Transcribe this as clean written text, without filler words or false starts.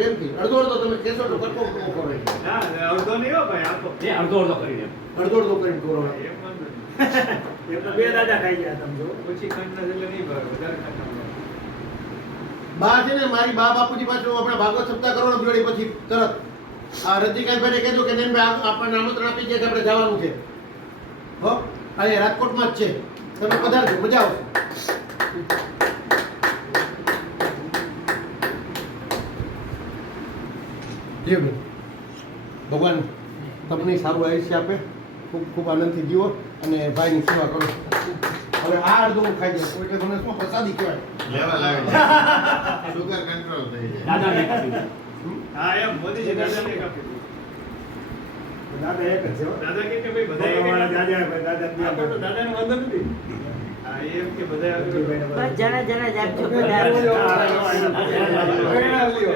પ્રેમથી અડધો તમે કેસો તો કરકો કરો ના અડધો નહીં હો ભાઈ આપો એ અડધો કરીને કરીને કરો એ તો બે દાદા ખાઈ ગયા તમે જો પછી ખંડ એટલે નહીં ભાવે વધારે ખાતા બા છે ને મારી બા બાપુજી પાછું આપણે ભાગવત સપ્તાહ કરવાનો જોડી પછી તરત આ રજનીકાંતભાઈને કહેજો કે નેનભાઈ આપણને આમંત્રણ આપી છે કે આપણે જવાનું છે હો અહીંયા રાજકોટમાં જ છે તમે પધારજો મજા આવશે જી બેન ભગવાન તમને સારું આયુષ્ય આપે ખૂબ ખૂબ આનંદથી જીવો અને ભાઈની સેવા કરો હવે આ અડધું હું ખાઈ જાય એટલે મને શું પ્રસાદી કહેવાય લેવા લાગે સુગર કંટ્રોલ થઈ જાય દાદાને કાપી હા એમ મોદીજી દાદાને કાપી દીધું દાદા એક જ છે હો. દાદા કે ભાઈ બધા એક દાદા ભાઈ દાદા આપણે તો દાદાને વાંધો નથી હા એમ કે બધા બસ જણા જણા જ આપજો હા, પધારો. હા, હા, હા, હા, હા, હા, હા, હા, હા, હા,